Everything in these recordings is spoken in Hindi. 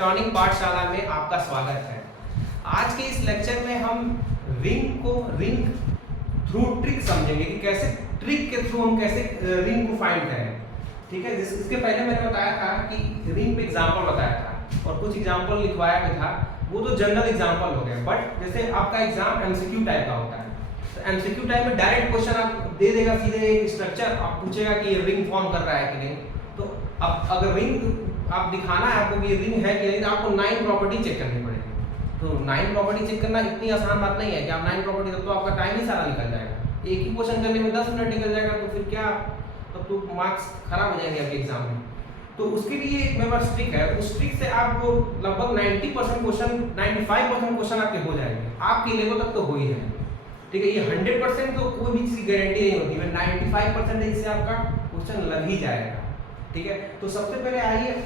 इलेक्ट्रॉनिक पाठशाला में आपका स्वागत है। आज के इस लेक्चर में हम रिंग थ्रू ट्रिक समझेंगे कि कैसे ट्रिक के थ्रू हम कैसे रिंग को फाइंड करें। ठीक है, इसके पहले मैंने बताया था कि रिंग पे एग्जांपल बताया था और कुछ एग्जांपल लिखवाया भी था, वो तो जनरल एग्जांपल हो गए। बट जैसे आपका एग्जाम एमसीक्यू टाइप का होता है, तो एमसीक्यू टाइप में डायरेक्ट क्वेश्चन आप दे देगा, सीधे एक स्ट्रक्चर आप पूछेगा कि ये रिंग फॉर्म कर रहा है कि नहीं। तो अब अगर रिंग आप दिखाना है आपको कि ये रिंग है कि नहीं, तो आपको 9 प्रॉपर्टी चेक करनी पड़ेगी। तो 9 प्रॉपर्टी चेक करना इतनी आसान बात नहीं है कि आप 9 प्रॉपर्टी, तब तो आपका टाइम ही सारा निकल जाएगा। एक ही क्वेश्चन करने में 10 मिनट निकल जाएगा, तो फिर क्या, तब तो मार्क्स खराब हो जाएंगे आपके एग्जाम में। तो उसके लिए एक मेरे पास ट्रिक है, उस ट्रिक से आपको लगभग 90% क्वेश्चन, 95% क्वेश्चन आपके हो जाएंगे। आपके लेवल तक तो हो ही जाएंगे। ठीक है, ये 100% तो कोई भी चीज़ गारंटी नहीं होती है, 95% इससे आपका क्वेश्चन लग ही जाएगा। ठीक है, तो सबसे पहले आइए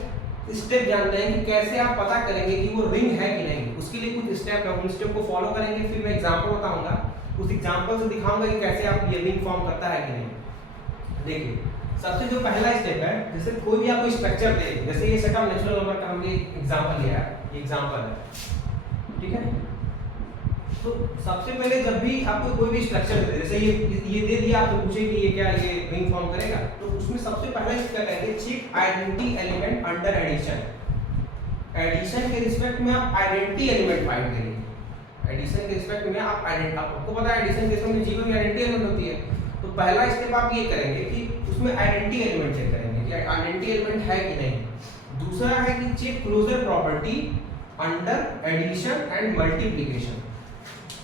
स्टेप जानते हैं कि कैसे आप पता करेंगे कि वो रिंग है कि नहीं। उसके लिए कुछ स्टेप है, उन स्टेप को फॉलो करेंगे, फिर मैं एग्जांपल बताऊंगा, उस एग्जांपल से दिखाऊंगा कि कैसे आप ये रिंग फॉर्म करता है कि नहीं। देखिए, सबसे जो पहला स्टेप है, जैसे कोई भी आपको स्ट्रक्चर दे, जैसे ये सेट ऑफ नेचुरल नंबर का हमने एग्जांपल लिया है, ये एग्जांपल है। ठीक है, तो सबसे पहले जब भी आपको कोई भी स्ट्रक्चर दे, जैसे ये दे दिया, आपको पूछे कि ये क्या ये रिंग फॉर्म करेगा, तो उसमें सबसे पहले क्या करेंगे, check identity element under addition. Addition के रिस्पेक्ट में आप आइडेंटिटी एलिमेंट फाइंड करेंगे। एडिशन के रिस्पेक्ट में आप आइडेंटिटी, आपको पता है एडिशन के रिस्पेक्ट में जीरो की आइडेंटिटी एलिमेंट होती है। तो पहला स्टेप आप ये करेंगे कि उसमें आइडेंटिटी एलिमेंट चेक करेंगे कि आइडेंटिटी एलिमेंट है कि नहीं। दूसरा है कि check closure property under addition and multiplication.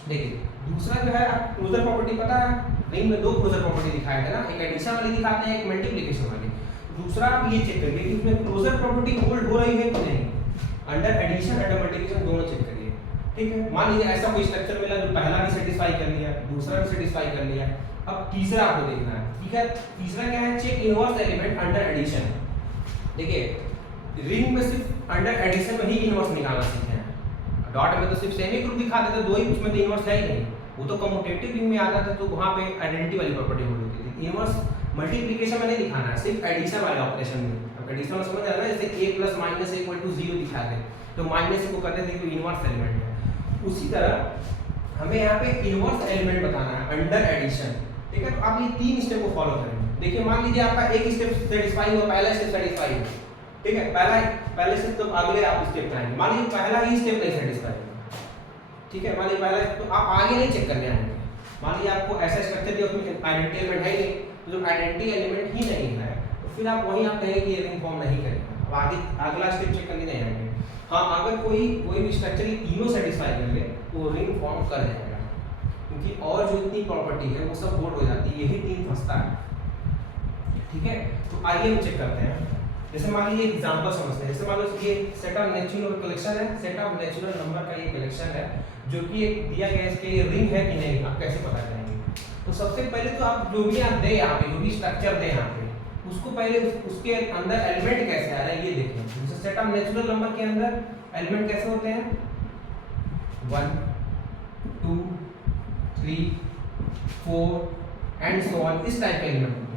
देखिए, दूसरा जो है, क्लोजर प्रॉपर्टी पता है, रिंग में 2 क्लोजर प्रॉपर्टी दिखाए थे ना, एक एडिशन वाली दिखाते हैं, एक मल्टीप्लिकेशन वाली। दूसरा आप ये चेक करिए कि उसमें क्लोजर प्रॉपर्टी होल्ड हो रही है कि नहीं, अंडर एडिशन अंडर मल्टीप्लिकेशन दोनों चेक करिए। ठीक है, मान लीजिए ऐसा कोई स्ट्रक्चर मिला जो पहला भी सेटिस्फाई कर लिया, दूसरा भी सेटिस्फाई कर लिया, अब तीसरा आपको देखना है। ठीक है, तीसरा क्या है, check inverse element under addition. देखिए, रिंग में सिर्फ अंडर एडिशन में ही इनवर्स निकालना सीखे हैं, डॉट में तो सिर्फ सेमी ग्रुप दिखा देते, 2 ही, उसमें तो इनवर्स है ही नहीं। वो तो कम्यूटेटिव रिंग में आता था, तो वहाँ पे आइडेंटिटी वाली प्रॉपर्टी हो होती थी। इनवर्स मल्टीप्लिकेशन में नहीं दिखाना है, सिर्फ एडिशन वाले ऑपरेशन में। अब एडिशन में समझ आ रहा है, जैसे a + -a = 0 दिखाते हैं, तो माइनस को कहते थे कि इनवर्स एलिमेंट है। उसी तरह हमें यहाँ पे इनवर्स एलिमेंट बताना है अंडर एडिशन। ठीक है, तो आप ये 3 स्टेप को फॉलो करेंगे। देखिए, मान लीजिए आपका एक स्टेप सेटिस्फाई हुआ, पहला स्टेप सेटिस्फाई हुआ। ठीक है, पहले से तो अगले आप स्टेप आएंगे। मान लीजिए पहला ही स्टेप नहीं सेटिस्फाई हुआ। ठीक है, मान लीजिए पहला, तो आप आगे नहीं चेक करने आएंगे। मान लीजिए आपको ऐसा स्ट्रक्चर दिया, उसमें आइडेंटिटी एलिमेंट है ही नहीं, तो जो आइडेंटिटी एलिमेंट ही नहीं है, तो फिर आप वहीं आप कहेंगे कि ये रिंग फॉर्म नहीं करेगा। अब आगे अगला स्टेप चेक करने नहीं आएंगे। हाँ, अगर कोई भी स्ट्रक्चर ये तीनों सेटिस्फाई कर ले, तो रिंग फॉर्म कर जाएगा, क्योंकि और जो इतनी प्रॉपर्टी है वो सब बोर्ड हो जाती है, यही 3 फंसता है। ठीक है, तो आइए हम चेक करते हैं। जैसे मान लीजिए एग्जांपल समझते हैं, जैसे मान लो ये सेट ऑफ नेचुरल कलेक्शन है, सेट ऑफ नेचुरल नंबर का ये कलेक्शन है, जो कि एक दिया गया है, इसके ये रिंग है कि नहीं, आप कैसे पता करेंगे। तो सबसे पहले तो आप जो भी आप दे यहाँ पे, जो भी स्ट्रक्चर दे यहाँ पे, उसको पहले उसके अंदर एलिमेंट कैसे आ रहे हैं ये देखें। जैसे सेट ऑफ नेचुरल नंबर के अंदर एलिमेंट कैसे होते हैं, 1 2 3 4 एंड सो ऑन, इस टाइप के एलिमेंट होते हैं।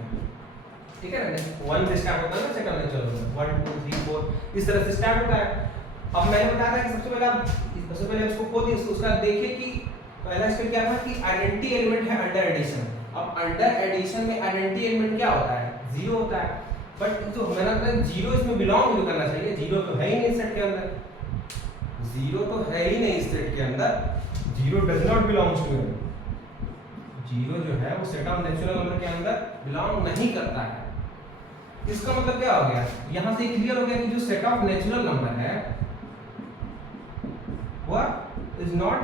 ठीक है ना, 1 से स्टार्ट होता है ना सेट ऑफ नेचुरल नंबर, 1 2 3 4 इस तरह से स्टार्ट होता है। अब मैंने बताया था कि सबसे पहले उसको खोदिए, उसका देखिए कि पहला स्टेप क्या था कि आइडेंटिटी एलिमेंट है अंडर एडिशन। अब अंडर एडिशन में आइडेंटिटी एलिमेंट क्या होता है, 0 होता है। बट जो मैंने बताया 0 इसमें बिलोंग भी करना चाहिए, 0 तो है ही नहीं सेट के अंदर, 0 तो है ही नहीं सेट के अंदर, 0 does not belongs to it. 0 जो है वो सेट ऑफ नेचुरल नंबर के अंदर बिलोंग नहीं करता है। इसका मतलब क्या हो गया, यहां से क्लियर हो गया कि जो सेट ऑफ नेचुरल नंबर है वह is not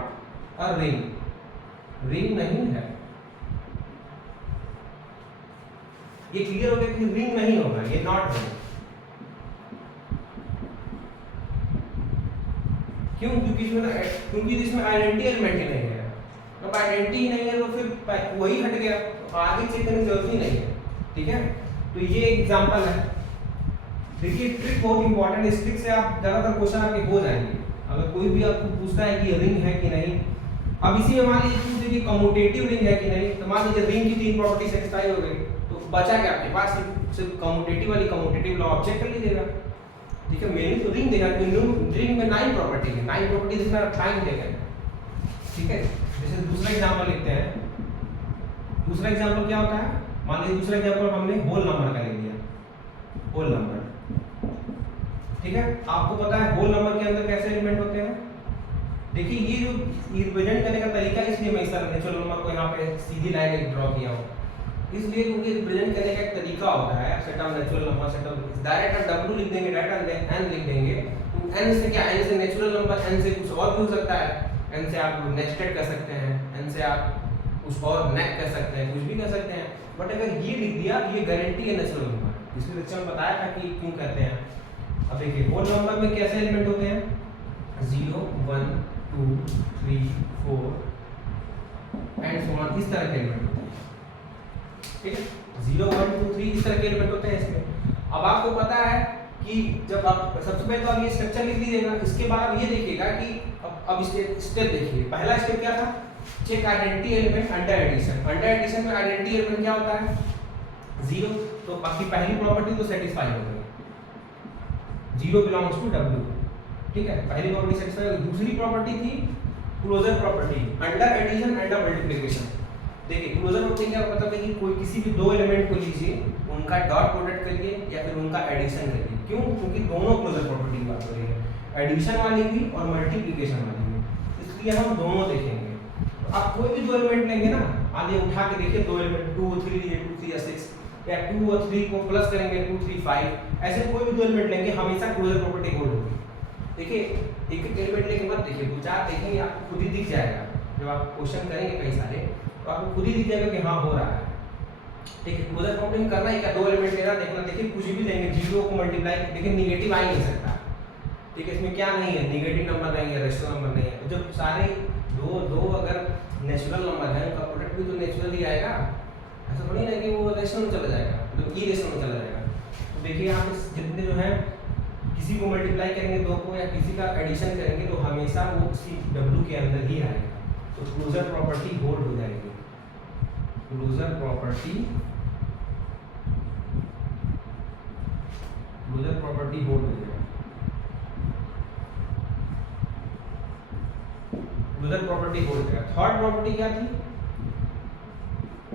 a ring, ring नहीं है। ये क्लियर हो गया कि रिंग नहीं होगा, ये नॉट रिंग। क्यों, क्योंकि इसमें आइडेंटिटी एलिमेंट ही नहीं है। अब आइडेंटिटी नहीं है तो फिर वही हट गया, तो आगे चेक करने की जरूरत ही नहीं है। ठीक है, तो ये एग्जांपल है। देखिए, ट्रिक बहुत इंपॉर्टेंट है, इस ट्रिक से आप ज्यादातर क्वेश्चन आपके हो जाएंगे। अगर कोई भी आपको पूछता है कि रिंग है कि नहीं, अब इसी में मान लीजिए पूछ लीजिए कम्यूटेटिव रिंग है कि नहीं, तो मान लीजिए रिंग की 3 प्रॉपर्टी सेटिस्फाई हो गई, तो बचा क्या आपके पास, सिर्फ कम्यूटेटिव वाली कम्यूटेटिव लॉ आप चेक कर लीजिएगा। ठीक है, मैंने तो रिंग देखा, रिंग में 9 प्रॉपर्टी है, 9 प्रॉपर्टी इसमें 9 देखा है। ठीक है, जैसे दूसरा एग्जांपल लिखते हैं। दूसरा एग्जांपल क्या होता है, मान लीजिए दूसरा एग्जांपल हमने होल नंबर का ले लिया, होल नंबर। ठीक है, आपको पता है होल नंबर के अंदर कैसे एलिमेंट होते हैं। देखिए ये जो रिप्रेजेंट करने का तरीका, इसलिए मैं इस तरह नेचुरल नंबर को यहाँ पे सीधी लाइन एक ड्रॉ किया हूँ, इसलिए क्योंकि रिप्रेजेंट करने का एक तरीका होता है। Set of natural number, set of direct w लिख देंगे, डायरेक्ट n लिख देंगे। n से क्या, n से नेचुरल नंबर, n से कुछ और भी हो सकता है, n से आप नेस्टेड कर सकते हैं, n से आप कुछ और नेक कर सकते हैं, कुछ भी कर सकते हैं। बट अगर ये लिख दिया तो ये गारंटी है नेचुरल नंबर। इसमें लेक्चर में बताया था कि क्यों कहते हैं। अब देखिए होल नंबर में कैसे एलिमेंट होते हैं, 0 1 2 3 4 एंड सो ऑन, इस तरह के एलिमेंट होते हैं। ठीक है, 0 1 2 3 इस तरह के एलिमेंट होते हैं इसमें। अब आपको पता है कि जब आप सबसे पहले तो आप ये स्ट्रक्चर लिख लीजिएगा, इसके बाद आप ये देखिएगा कि अब स्टेप देखिए। पहला स्टेप क्या था, check identity element under addition. Under addition में आइडेंटिटी एलिमेंट क्या होता है, 0, तो बाकी पहली प्रॉपर्टी तो सेटिस्फाई हो गई, 0 बिलोंग्स टू w। ठीक है, पहली प्रॉपर्टी सेटिस्फाई हो गई। दूसरी प्रॉपर्टी थी closure property, under addition under multiplication. देखिए क्लोजर प्रॉपर्टी क्या मतलब है कि कोई किसी भी दो एलिमेंट को लीजिए, उनका डॉट प्रोडक्ट करिए या फिर उनका एडिशन करिए। क्यों, क्योंकि दोनों क्लोजर प्रॉपर्टी की बात हो रही है, एडिशन वाली भी और मल्टीप्लिकेशन वाली भी, इसलिए हम दोनों देखेंगे। तो आप कोई भी दो एलिमेंट लेंगे ना, आगे उठा के देखिए दो एलिमेंट 2 3 या 2 3 या 6 या 2 और 3 को प्लस करेंगे 2 3 5, ऐसे कोई भी दो एलिमेंट लेंगे हमेशा क्लोजर प्रॉपर्टी होल्ड होगी। देखिए एक एक एलिमेंट लेके मत देखिए, दो चार देखेंगे आपको खुद ही दिख जाएगा। जब आप क्वेश्चन करेंगे कई सारे तो आपको खुद ही दिख जाएगा कि हाँ हो रहा है। ठीक है, क्लोजर प्रॉपर्टी करना ही क्या, दो एलिमेंट लेना, देखना। देखिए कुछ भी लेंगे, 0 को मल्टीप्लाई, देखिए निगेटिव आ ही नहीं सकता। ठीक है, इसमें क्या नहीं है, निगेटिव नंबर नहीं है, रेशनल नंबर नहीं है। तो जब सारे दो अगर नेचुरल नंबर है, उनका प्रोडक्ट भी तो नेचुरल ही आएगा। ऐसा थोड़ी ना कि वो रेशनल में चला जाएगा, मतलब ई रेशनल में चला जाएगा। तो देखिए यहाँ पे जितने जो है, किसी को मल्टीप्लाई करेंगे 2 को या किसी का एडिशन करेंगे तो हमेशा वो उसी w के अंदर ही आएगा। तो क्लोजर प्रॉपर्टी होल्ड हो जाएगी, क्लोजर प्रॉपर्टी होल्ड हो जाएगा। क्लोजर प्रॉपर्टी होल्ड हो जाएगा। थर्ड प्रॉपर्टी क्या थी,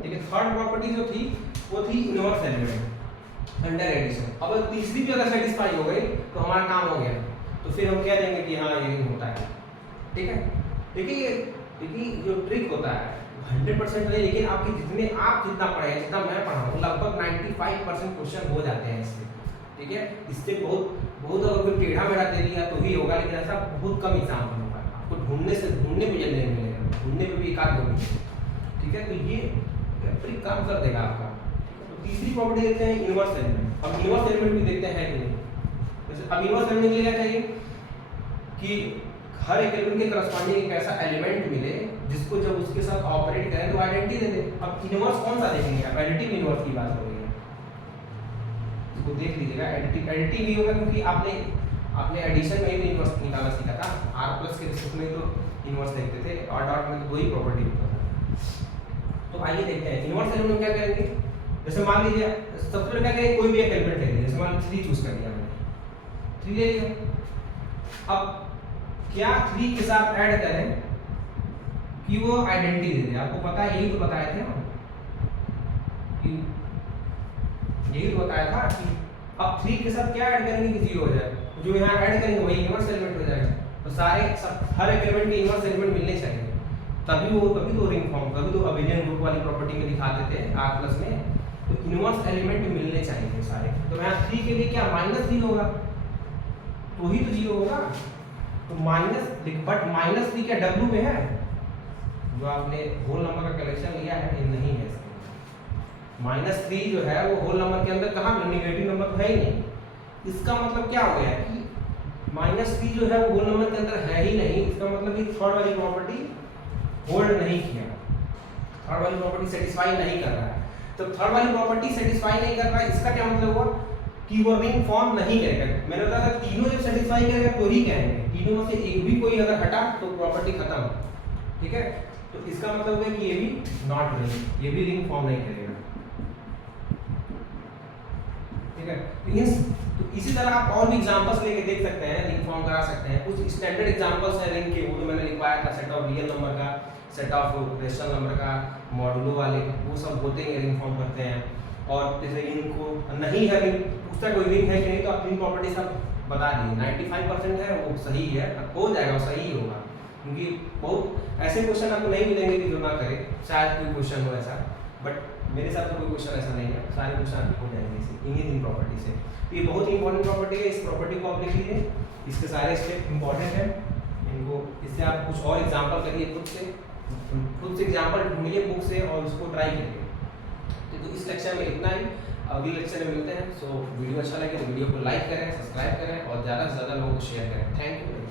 ठीक है, थर्ड प्रॉपर्टी जो थी वो थी इनवर्स एलिमेंट अंडर एडिशन। अब तीसरी भी अगर सेटिस्फाई हो गई तो हमारा काम हो गया, तो फिर हम कह देंगे कि हाँ ये होता है। ठीक है, देखिए जो ट्रिक होता है 100% नहीं, लेकिन आपके आप जितना पढ़े, जितना मैं पढ़ा हूँ, लगभग 95% क्वेश्चन हो जाते हैं इससे। ठीक है, इससे बहुत अगर कोई टेढ़ा मेढ़ा दे दिया तो ही होगा, लेकिन ऐसा बहुत कम एग्जाम्पल होगा। आपको ढूंढने पे जल्दी नहीं मिलेगा, ढूंढने पे भी एक आध दो मिलेगा। ठीक है, तो ये ट्रिक काम कर देगा आपका। तीसरी प्रॉपर्टी देखते हैं इनवर्स एलिमेंट। अब इनवर्स एलिमेंट भी देखते हैं कि नहीं। जैसे अब इनवर्स एलिमेंट के लिए क्या चाहिए कि हर एक एलिमेंट के करस्पॉन्डिंग एक ऐसा एलिमेंट मिले जिसको जब उसके साथ ऑपरेट करें तो आइडेंटिटी दे दे। अब इनवर्स कौन सा देखेंगे आप, एडिटिव इनवर्स की बात हो रही है, इसको देख लीजिएगा। एडिटिव ही होगा क्योंकि आपने एडिशन में भी इनवर्स निकालना सीखा था, r+ के रिस्पेक्ट में तो इनवर्स देखते थे और डॉट में तो वही प्रॉपर्टी होता था। तो आइए देखते हैं इनवर्स एलिमेंट क्या करेंगे। जैसे मान लीजिए सबसे पहले क्या करेंगे, कोई भी एक एलिमेंट ले लीजिए। जैसे मान 3 चूज कर लिया मैंने, 3 ले लिया। अब क्या 3 के साथ ऐड करें कि वो आइडेंटिटी दे दे। आपको पता है, यही तो बताए थे हम कि यही तो बताया था कि अब 3 के साथ क्या ऐड करेंगे कि 0 हो जाए। जो यहाँ ऐड करेंगे वही इनवर्स एलिमेंट हो जाएगा। तो हर एक एलिमेंट के इनवर्स एलिमेंट मिलने चाहिए, तभी तो रिंग फॉर्म, तभी तो अबेलियन ग्रुप वाली प्रॉपर्टी में दिखाते थे r+ में। तो इनवर्स एलिमेंट मिलने चाहिए सारे। तो यहाँ 3 के लिए क्या -3 होगा, तो ही तो 0 होगा। तो बट -3 क्या w में है, जो आपने होल नंबर का कलेक्शन लिया है ये नहीं है। -3 जो है वो होल नंबर के अंदर कहाँ पे, नेगेटिव नंबर तो है ही नहीं। इसका मतलब क्या हो गया कि -3 जो है वो होल नंबर के अंदर है ही नहीं। इसका मतलब कि थर्ड वाली प्रॉपर्टी होल्ड नहीं किया, थर्ड वाली प्रॉपर्टी सेटिस्फाई नहीं कर रहा है। तो थर्ड वाली प्रॉपर्टी सेटिस्फाई नहीं कर रहा है, इसका क्या मतलब हुआ कि वो रिंग फॉर्म नहीं करेगा। मैंने बताया था तीनों जब सेटिस्फाई करेगा तो ही कहेंगे, तीनों में से एक भी कोई अगर हटा तो प्रॉपर्टी खत्म। ठीक है, तो इसका मतलब है कि ये भी नॉट रिंग, ये भी रिंग फॉर्म नहीं करेगा। ठीक है, तो इसी तरह आप और भी एग्जांपल्स लेके देख सकते हैं, रिंग फॉर्म करा सकते हैं। कुछ स्टैंडर्ड एग्जांपल्स हैं रिंग के, वो जो मैंने लिखवाया था, सेट ऑफ रियल नंबर का, सेट ऑफ रेशनल नंबर का, मॉडुलो वाले, वो सब होते हैं रिंग फॉर्म करते हैं। और जैसे इनको नहीं है रिंग, पूछता कोई रिंग है कि नहीं, तो आप इन प्रॉपर्टीज आप बता दीजिए। 95% है वो सही है, हो जाएगा, सही ही होगा, क्योंकि बहुत ऐसे क्वेश्चन आपको नहीं मिलेंगे कि जो ना करे, शायद कोई क्वेश्चन हो ऐसा, बट मेरे साथ तो कोई क्वेश्चन ऐसा नहीं है, सारे क्वेश्चन आपके हो जाएंगे इन्हीं तीन प्रॉपर्टी से। तो ये बहुत ही इंपॉर्टेंट प्रॉपर्टी है, इस प्रॉपर्टी को आप लिख लीजिए, इसके सारे स्टेप इंपॉर्टेंट है। इनको इससे आप कुछ और एग्जांपल करिए, खुद से एग्जांपल ढूंढिए बुक से और उसको ट्राई करिए। तो इस लेक्चर में इतना ही, अगले लेक्चर में मिलते हैं। सो वीडियो अच्छा लगे तो वीडियो को लाइक करें, सब्सक्राइब करें और ज़्यादा से ज़्यादा लोगों को शेयर करें। Thank you.